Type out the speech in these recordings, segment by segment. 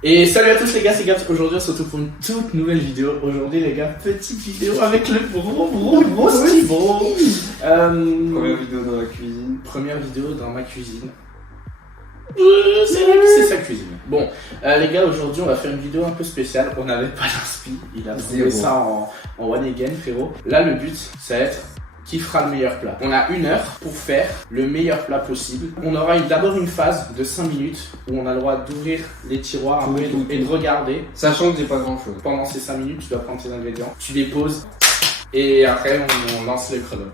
Et salut à tous les gars, c'est Gabs. Aujourd'hui on se retrouve pour une toute nouvelle vidéo. Aujourd'hui les gars, petite vidéo avec le gros Steve-O. Première vidéo dans la cuisine. Première vidéo dans ma cuisine. C'est sa cuisine. Bon, les gars, aujourd'hui on va faire une vidéo un peu spéciale. On n'avait pas d'inspi, il a trouvé ça en one again, frérot. Là le but, ça va être qui fera le meilleur plat. On a 1 heure pour faire le meilleur plat possible. On aura d'abord une phase de 5 minutes où on a le droit d'ouvrir les tiroirs un peu et de regarder. Sachant que j'ai pas grand chose. Pendant ces 5 minutes, tu dois prendre tes ingrédients, tu les poses et après on lance le chrono.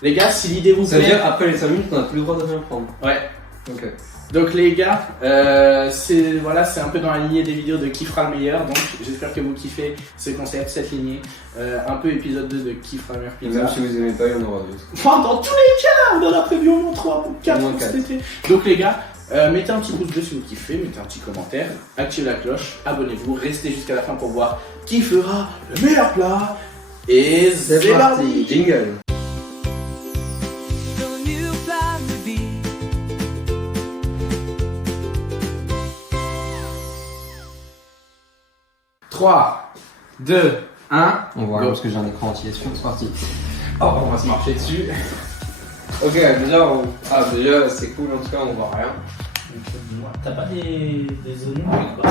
Les gars, si l'idée vous plaît... Ça veut dire après les 5 minutes, on n'a plus le droit de rien prendre. Ouais. Ok. Donc les gars, c'est un peu dans la lignée des vidéos de qui fera le meilleur. Donc j'espère que vous kiffez ce concept, cette lignée. Un peu épisode 2 de qui fera le meilleur pizza. Même si vous aimez pas, il y en aura d'autres. Enfin, dans tous les cas, on en a prévu au moins 3 ou 4 pour cet été. Donc les gars, mettez un petit pouce bleu si vous kiffez, mettez un petit commentaire, activez la cloche, abonnez-vous, restez jusqu'à la fin pour voir qui fera le meilleur plat. Et c'est parti. Jingle. 3, 2, 1. On voit parce que j'ai un écran anti-essuie, c'est parti. Oh, on va se marcher dessus. Ok, déjà c'est cool, en tout cas on voit rien. T'as pas des oignons avec quoi?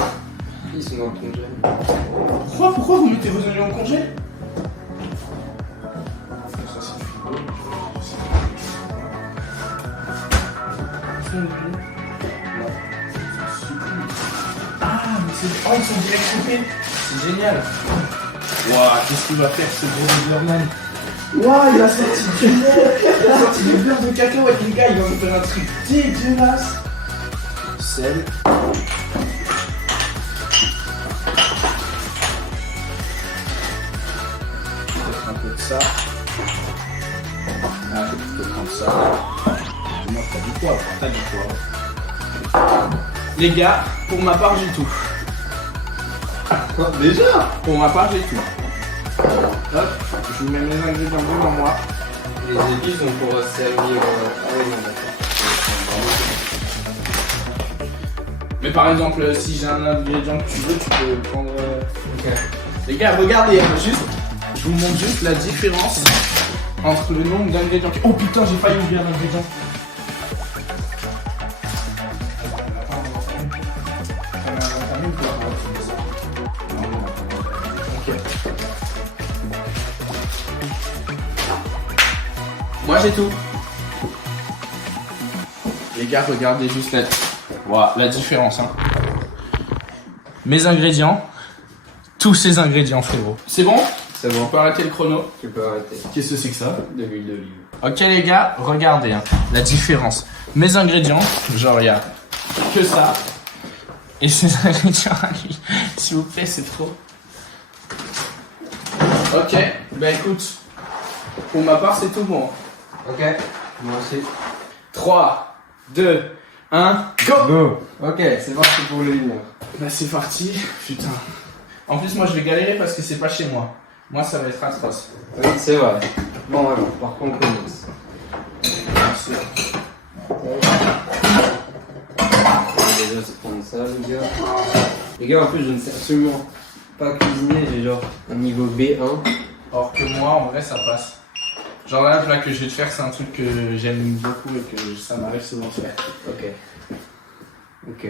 Ils sont dans le congé. Pourquoi vous mettez vos oignons au congé? Ah, mais c'est... Oh, ils sont direct coupés. C'est génial. Waouh, qu'est-ce qu'il va faire ce gros Burman? Waouh, il a sorti du beurre de cacahuète, les gars, il va nous faire un truc dégueulasse. Sel. Peut-être un peu de ça. Ah, je peux prendre ça. Moi, t'as du poivre, t'as du poivre. Les gars, pour ma part, j'ai tout. Quoi? Déjà? Pour ma part, j'ai tout. Hop, je vous mets mes ingrédients devant moi. Les épices sont pour servir. Ah oui, non, d'accord. Mais par exemple, si j'ai un ingrédient que tu veux, tu peux prendre. Ok. Les gars, regardez, je vous montre juste la différence entre le nombre d'ingrédients. Oh putain, j'ai failli oublier un ingrédient. Moi j'ai tout. Les gars, regardez juste la différence. Hein. Mes ingrédients, tous ces ingrédients, frérot. C'est bon? C'est bon. On peut arrêter le chrono. Tu peux arrêter. Qu'est-ce que c'est que ça? De l'huile d'olive. Ok les gars, regardez hein, la différence. Mes ingrédients, genre il y a que ça. Et ces ingrédients à lui, s'il vous plaît, c'est trop. Ok, bah écoute, pour ma part c'est tout bon. Ok, moi aussi. 3, 2, 1, go! Go! Ok, c'est parti pour le 1 heure. Bah c'est parti, putain. En plus moi je vais galérer parce que c'est pas chez moi. Moi ça va être atroce. Oui, c'est vrai. Bon alors, par contre on commence. Merci. Déjà c'est prendre ça les gars. Les gars en plus je ne sais absolument pas cuisiner, j'ai genre un niveau B1. Or que moi en vrai ça passe. Genre là, le plat que je vais te faire, c'est un truc que j'aime beaucoup et que ça m'arrive souvent de faire. Ok. Ok.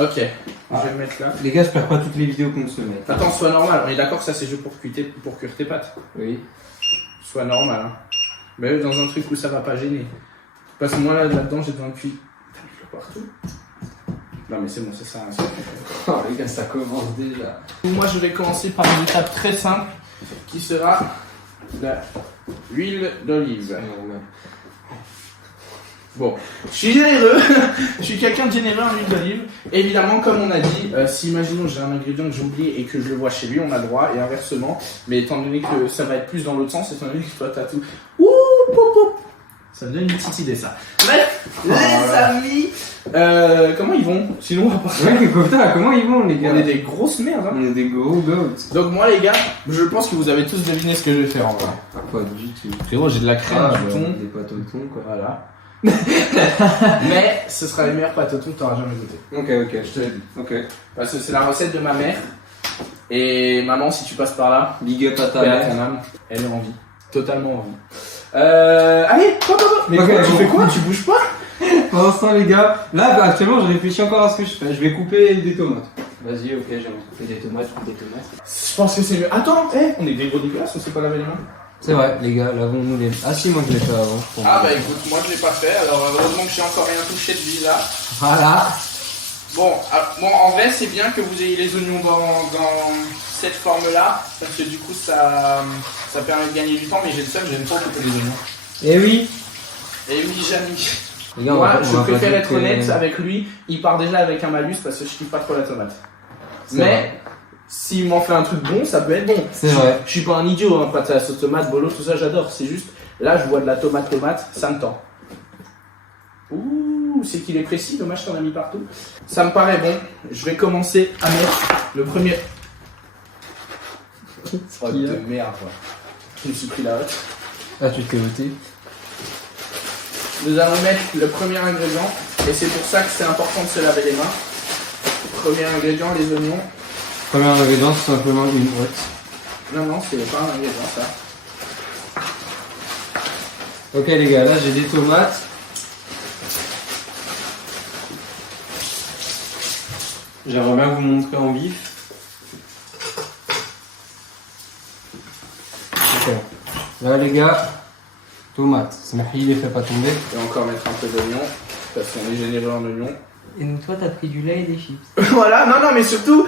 Ok, je vais le mettre là. Les gars, je perds pas toutes les vidéos qu'on se met. Attends, sois normal, on est d'accord que ça c'est juste pour cuire tes pâtes. Oui. Sois normal, hein. Mais dans un truc où ça va pas gêner. Parce que moi là-dedans j'ai besoin de cuire. T'as mis le partout. Non mais c'est bon, c'est ça. Oh les gars, ça commence déjà. Moi je vais commencer par une étape très simple qui sera l'huile d'olive. Bon, je suis généreux, je suis quelqu'un de généreux en huile d'olive. Évidemment, comme on a dit, si imaginons j'ai un ingrédient que j'ai oublié et que je le vois chez lui, on a le droit, et inversement. Mais étant donné que ça va être plus dans l'autre sens, étant donné que toi t'as tout. Ouh, pou, pou. Ça me donne une petite idée ça. Bref, les amis, comment ils vont? Sinon, on va pas. Ouais, putain, comment ils vont les gars? On est des grosses merdes. Hein. On est des gros goats. Donc moi les gars, je pense que vous avez tous deviné ce que je vais faire en vrai. Pas du tout. Frérot, j'ai de la crème, du thon. Des pâtes au thon quoi. Voilà. Mais ce sera les meilleures pâtes au thon que tu n'auras jamais goûté. Ok, Je te l'ai dit. ok. Parce que c'est la recette de ma mère. Et maman, si tu passes par là, Big up à ta paix à mère. ton âme, elle est en vie. Totalement en vie. Allez, toi. Mais Ok, quoi, tu bon. fais quoi? Tu bouges pas? Pendant ce temps, les gars, là actuellement, je réfléchis encore à ce que je fais. Je vais couper des tomates. Vas-y, ok, j'ai coupé des tomates, je coupe des tomates. Je pense que c'est mieux. Attends, on est des gros dégueulasses, on s'est pas lavé les mains. C'est vrai, les gars, lavons-nous les. Ah si, moi je l'ai fait avant. je crois. Ah bah écoute, moi je l'ai pas fait, alors heureusement que j'ai encore rien touché de bizarre. Voilà. Bon, en vrai c'est bien que vous ayez les oignons dans cette forme-là, parce que du coup ça permet de gagner du temps, mais j'ai le seum, j'aime pas couper les oignons. Et oui. Et oui, Jamy. Les gars, Moi, on je va pas préfère dire être que- honnête avec lui, il part déjà avec un malus parce que je kiffe pas trop la tomate. C'est Mais vrai. s'il m'en fait un truc bon, ça peut être bon. C'est vrai. Je suis pas un idiot, hein, pâte à la sauce tomate, bolo, tout ça j'adore. C'est juste, là je vois de la tomate, ça me tend. Ouh, c'est qu'il est précis, dommage qu'on a mis partout. Ça me paraît bon. Je vais commencer à mettre le premier. Oh qu'il y a de merde, quoi. Je me suis pris la hotte. Ah, tu t'es voté. Nous allons mettre le premier ingrédient, et c'est pour ça que c'est important de se laver les mains. Premier ingrédient, les oignons. Premier ingrédient, c'est simplement une hotte. Non, c'est pas un ingrédient ça. Ok les gars, là j'ai des tomates. J'aimerais bien vous montrer en vif. Ok. Là les gars, tomates. Smahi les fait pas tomber. Et encore mettre un peu d'oignon, parce qu'on est généreux en oignons. Et donc toi t'as pris du lait et des chips. Voilà, non, mais surtout,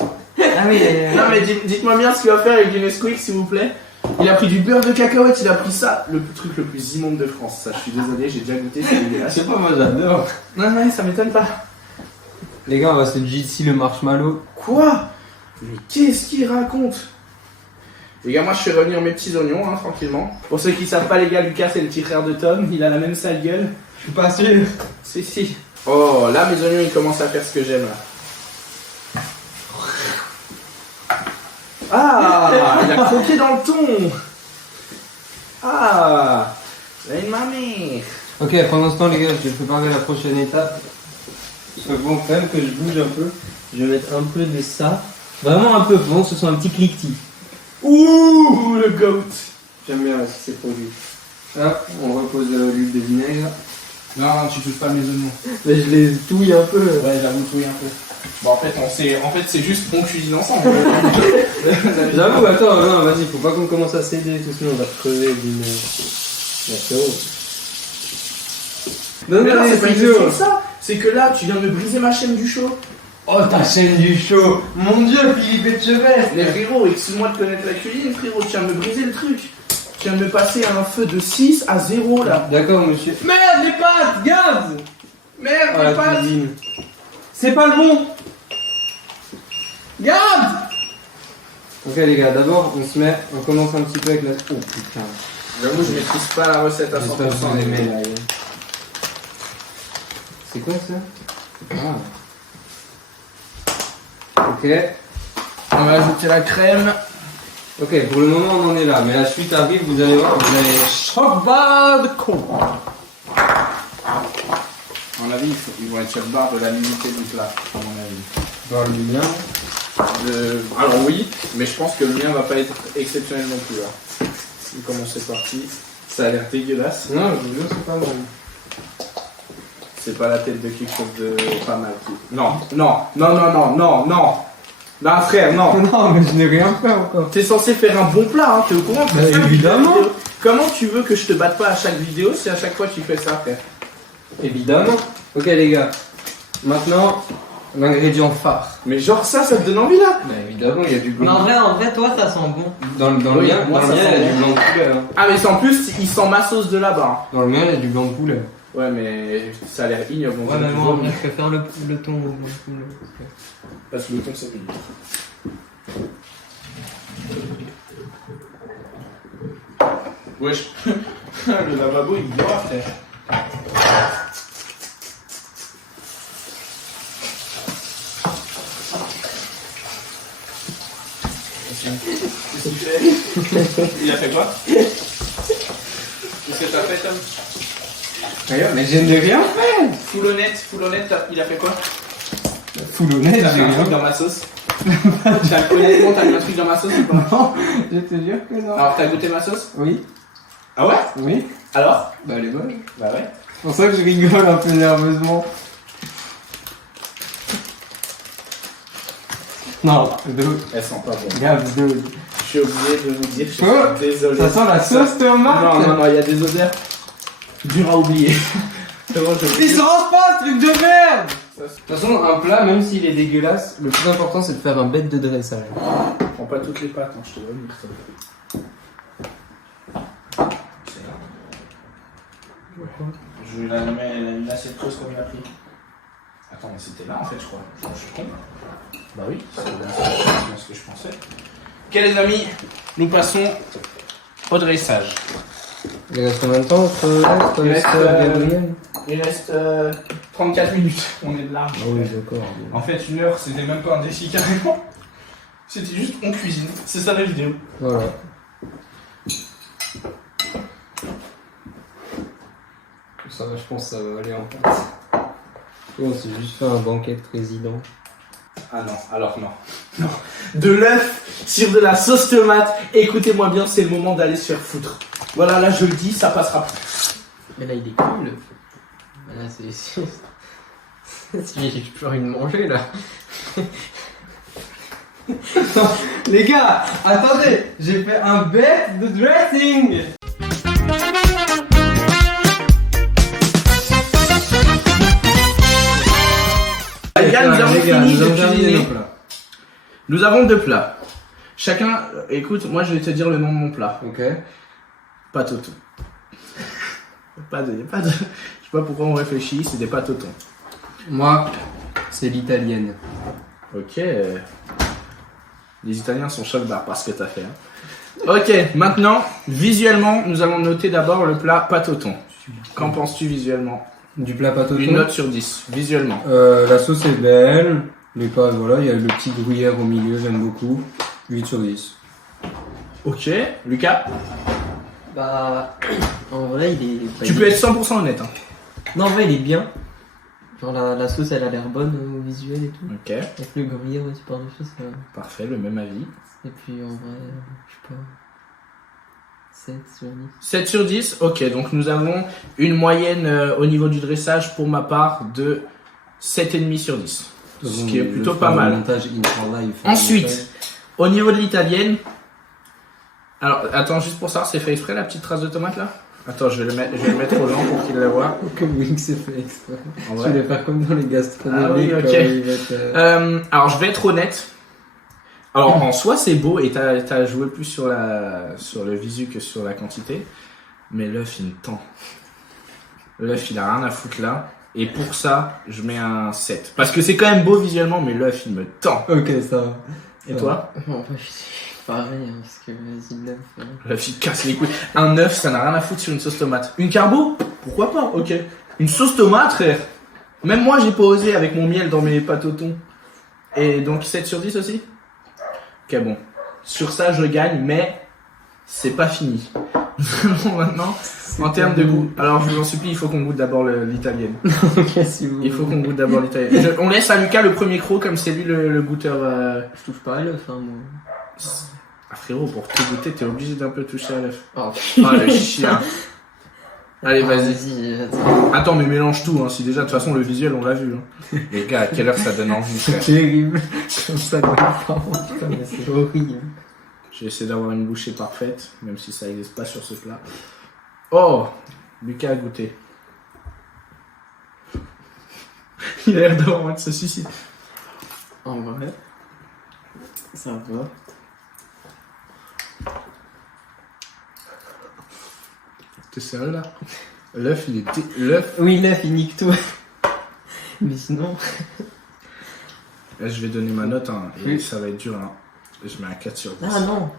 Ah oui, non, mais dites-moi bien ce qu'il va faire avec du Nesquik, s'il vous plaît. Il a pris du beurre de cacahuète, il a pris ça, le truc le plus immonde de France. Ça, je suis désolé, j'ai déjà goûté, c'est Je dégueulasse. sais pas, moi j'adore. Non, ça m'étonne pas. Les gars, on va se ici le marshmallow. Quoi? Mais qu'est-ce qu'il raconte? Les gars, moi je fais revenir mes petits oignons, hein, tranquillement. Pour ceux qui savent pas, les gars, Lucas c'est le petit frère de Tom, il a la même sale gueule. Je suis pas sûr. Si. Oh, là mes oignons ils commencent à faire ce que j'aime là. Ah, il a croqué dans le thon. Ah, une mamie. Ok, pendant ce temps les gars, je vais préparer la prochaine étape. Il faut bon quand même que je bouge un peu. Je vais mettre un peu de ça. Vraiment un peu, bon, ce soit un petit cliquetis. Ouh, le goat. J'aime bien là, si c'est produit. Hop, on repose l'huile de vinaigre. Non, tu touches pas mes oignons. Mais je les touille un peu. Ouais, j'avoue, touille un peu. Bon, en fait, c'est juste qu'on cuisine ensemble. J'avoue, attends, non, vas-y, faut pas qu'on commence à céder, tout sinon on va crever d'une. D'accord. Non, Mais non, non, c'est pas une ciseaux. question de ça. C'est que là, tu viens de briser ma chaîne du show. Oh, ta chaîne du show. Mon dieu, Philippe Etchebest. Mais frérot, excuse-moi de connaître la cuisine, frérot, tu viens de me briser le truc. Tu viens de me passer à un feu de 6 à 0 là. D'accord, monsieur. Merde, les pâtes, garde. Merde, Oh, la les pâtes. cuisine. C'est pas le bon. Garde. Ok, les gars, d'abord, on commence un petit peu avec la. Oh putain. J'avoue, je maîtrise pas la recette à 100%. J'espère que vous aimez là. C'est quoi ça? Ah. Ok. On va ajouter la crème. Ok, pour le moment on en est là, mais la suite arrive, vous allez voir, vous allez choc bas de con. À mon avis, ils vont être chef bar de la limité du plat, à mon avis. Dans le mien. Alors oui, mais je pense que le mien va pas être exceptionnel non plus là. Vu comment c'est parti, ça a l'air dégueulasse. Non, je vous jure, c'est pas mal. C'est pas la tête de quelque chose de pas mal. Non, non frère, non. Non, mais je n'ai rien fait encore. T'es censé faire un bon plat, hein, t'es au courant? Bah, évidemment. Comment tu veux que je te batte pas à chaque vidéo si à chaque fois tu fais ça, frère? Évidemment. Ok les gars, maintenant l'ingrédient phare. Mais genre ça te donne envie là? Bah évidemment, il y a du Mais blanc. en vrai, toi ça sent bon. Dans le Oui, mien, moi, dans le ça mien, il y sent a du bon. blanc de poulet. Hein. Ah mais en plus, il sent ma sauce de là-bas. Dans le mien, il y a du blanc de poulet. Ouais mais ça a l'air ignoble. Ouais, mais moi je préfère le thon. Parce que le thon c'est mieux. Wesh, le lavabo il boit, frère. Qu'est-ce que tu fais? Il a fait quoi? Qu'est-ce que t'as fait, Tom? Mais je n'ai rien fait. Full honnête, il a fait quoi? Full honnête, T'as j'ai fait un rien truc dans ma sauce? Honnêtement, t'as mis un truc dans ma sauce ou pas? Non, je te jure que non. Alors, t'as goûté ma sauce? Oui, Ah ouais? oui. Alors? Bah elle est bonne. Bah ouais. C'est pour ça que je rigole un peu nerveusement. Non, deux. Elles sont pas bonnes. Gab, deux. Je suis obligé de vous dire, je suis Oh, désolé. Ça sent la sauce tomate. Non, il y a des odeurs dures à oublier. C'est bon, je Il se range pas, truc de merde. Ça, De toute façon, un plat, même s'il est dégueulasse, le plus important c'est de faire un bête de dressage. prends pas toutes les pâtes, hein, je te donne. Je vais la mettre une assiette creuse comme il a pris. Attends, mais c'était là en fait, je crois. Je suis con. Bah oui, c'est bien ce que je pensais. Ok, les amis, nous passons au dressage. Il reste combien de temps entre Il reste, Gabriel? Il reste 34 minutes, on est de large. Ah oui, d'accord. En fait, 1 heure, c'était même pas un défi carrément. C'était juste on cuisine. C'est ça la vidéo. Voilà. Ça va, je pense que ça va aller en fait. On s'est juste fait un banquet de président. Ah non, alors non. Non. De l'œuf sur de la sauce tomate. Écoutez-moi bien, c'est le moment d'aller se faire foutre. Voilà, là je le dis, ça passera plus. Mais là, il est cool. Là, c'est. J'ai plus envie de manger là. Les gars, attendez, j'ai fait un bet de dressing. Les gars, nous avons fini de cuisiner. nos plats. Nous avons 2 plats. Chacun, écoute, moi je vais te dire le nom de mon plat. Ok. Pâte au thon. Je sais pas pourquoi on réfléchit, c'est des pâtes au thon. Moi, c'est l'italienne. Ok. Les Italiens sont choc-barres par ce que t'as fait. Hein. Ok, maintenant, visuellement, nous allons noter d'abord le plat pâte au thon. Qu'en penses-tu visuellement? Du plat pâte au Une thon. note sur 10, visuellement. La sauce est belle. Les pâtes, voilà, il y a le petit gruyère au milieu, j'aime beaucoup. 8 sur 10. Ok, Lucas, Bah. En vrai, il est. tu peux être 100% honnête. Hein. Non, en vrai, il est bien. Genre, la sauce, elle a l'air bonne au visuel et tout. Ok, Avec le gruyère aussi par-dessus, ça. parfait, le même avis. Et puis, en vrai, je sais pas. 7 sur 10. 7 sur 10, ok, donc nous avons une moyenne au niveau du dressage pour ma part de 7,5 sur 10. Ce qui est plutôt pas mal. Ensuite, au niveau de l'italienne, alors attends, juste pour savoir, c'est fait exprès la petite trace de tomate là? Attends, je vais le mettre aux gens pour qu'ils la voient. Comme oui, c'est fait exprès. En Tu vrai. vas faire comme dans les gastronomiques. Ah oui, ok. quand il va être, Alors je vais être honnête. Alors en soi c'est beau et t'as joué plus sur le visu que sur la quantité. Mais l'œuf il me tend. L'œuf il a rien à foutre là. Et pour ça je mets un 7. Parce que c'est quand même beau visuellement mais l'œuf il me tend. Ok, ça va. Et toi? En vrai, je pareil, hein, parce que vas-y, neuf. L'œuf il casse les couilles. Un œuf ça n'a rien à foutre sur une sauce tomate. Une carbo? Pourquoi pas? Ok. Une sauce tomate frère. Même moi j'ai pas osé avec mon miel dans mes pâtes au thon. Et donc 7 sur 10 aussi? Ok, bon. Sur ça, je gagne, mais c'est pas fini. Maintenant, en termes de goût. Alors, je vous en supplie, il faut qu'on goûte d'abord l'italienne. Ok, si vous Il faut qu'on goûte d'abord l'italienne. On laisse à Lucas le premier croc, comme c'est lui le goûteur. Je touche pas à l'œuf, hein, moi. Ah, frérot, pour tout goûter, t'es obligé d'un peu toucher à l'œuf. Oh, Ah, le chien. Allez, vas-y. Vas-y, attends. Attends, mais mélange tout, hein. Si déjà, de toute façon, le visuel, on l'a vu. Hein. Les gars, à quelle heure ça donne envie, frère? terrible. Comme ça, dans Putain, mais c'est horrible. Je vais essayer d'avoir une bouchée parfaite, même si ça n'existe pas sur ce plat. Oh, Lucas a goûté. Il a l'air d'avoir envie de se suicider. En vrai, ça va. T'es sérieux là? L'œuf, il est... L'œuf... Oui, l'œuf, il nique tout. Mais sinon... Là, je vais donner ma note, hein, et Oui. ça va être dur. Hein. Je mets un 4 sur 10. Ah non.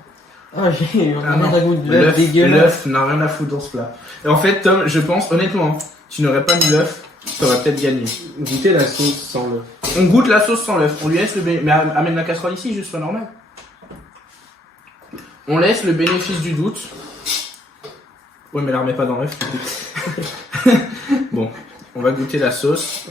Ah, j'ai Ah un non. goût de l'œuf dégueulasse. L'œuf n'a rien à foutre dans ce plat. Et en fait, Tom, je pense, honnêtement, hein, tu n'aurais pas mis l'œuf, t'aurais peut-être gagné. Goûtez la sauce sans l'œuf. On goûte la sauce sans l'œuf. On lui laisse le bénéfice. Mais amène la casserole ici, juste pas normal. On laisse le bénéfice du doute. Ouais, mais la remets pas dans l'œuf. Du coup. On va goûter la sauce.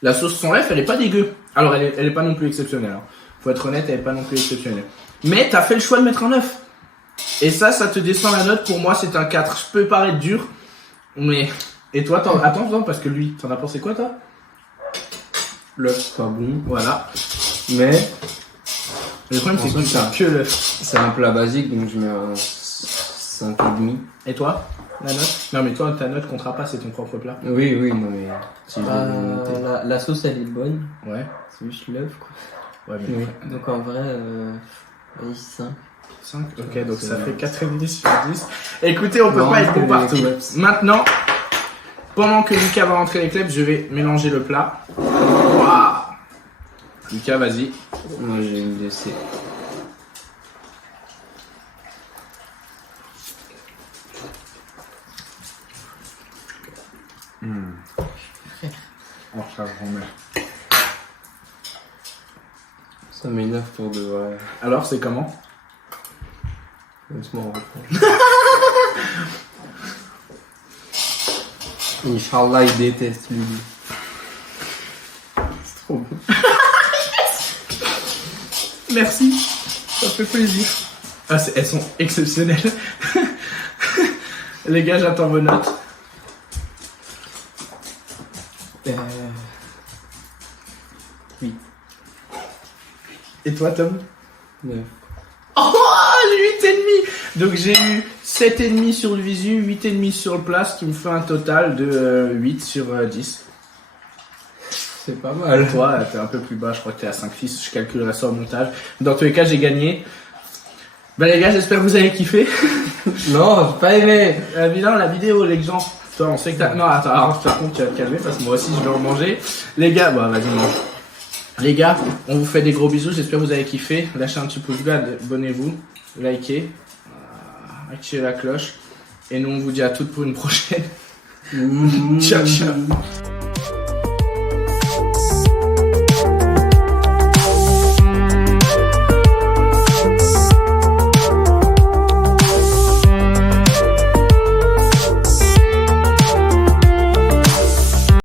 La sauce sans œuf, elle est pas dégueu. Alors, elle est pas non plus exceptionnelle. Hein. Faut être honnête, elle est pas non plus exceptionnelle. Mais t'as fait le choix de mettre un œuf. Et ça te descend la note. Pour moi, c'est un 4. Je peux paraître dur, mais... Et toi, attends, parce que lui, t'en as pensé quoi, toi? L'œuf pas bon, Voilà. mais Le problème, c'est que Ensuite, c'est que l'œuf. c'est un plat basique, donc je mets un 5,5. Et toi, la note? Non, mais toi, ta note comptera pas, c'est ton propre plat. Oui, non mais si je devais noter. La sauce elle est bonne, Ouais. c'est juste l'œuf quoi. Ouais, mais... Oui. Donc en vrai, vas-y 5. 5, ok, donc c'est ça bon. fait 4,5 sur 10. Écoutez, on peut Non, pas être bon les partout. crêpes. Maintenant, pendant que Lucas va rentrer les crêpes, je vais mélanger le plat. Waouh. Lucas, vas-y. Moi j'ai une laissé. Oh, ça grand-mère. Ça m'énerve pour de vrai. Alors, c'est comment? Laisse-moi en reprendre. Inch'Allah, il déteste lui. C'est trop bon. Merci, ça fait plaisir. Ah, elles sont exceptionnelles. Les gars, j'attends vos notes. Oui. Et toi, Tom? 9. Oh, 8,5. Donc j'ai eu 7,5 sur le visu, 8,5 sur le plat, ce qui me fait un total de 8 sur 10. C'est pas mal. Toi, t'es un peu plus bas, je crois que t'es à 5,6, je calculerai ça au montage. Dans tous les cas, j'ai gagné. Bah les gars, j'espère que vous avez kiffé. Non, j'ai pas aimé. Évidemment, la vidéo, les gens. Toi, on sait que t'as... Non, attends, alors, par contre, tu vas te calmer parce que moi aussi, je vais en manger. Les gars, bah vas-y, mange. Les gars, on vous fait des gros bisous, j'espère que vous avez kiffé. Lâchez un petit pouce bleu, abonnez-vous, likez, activez la cloche. Et nous, on vous dit à toutes pour une prochaine. Ciao, ciao.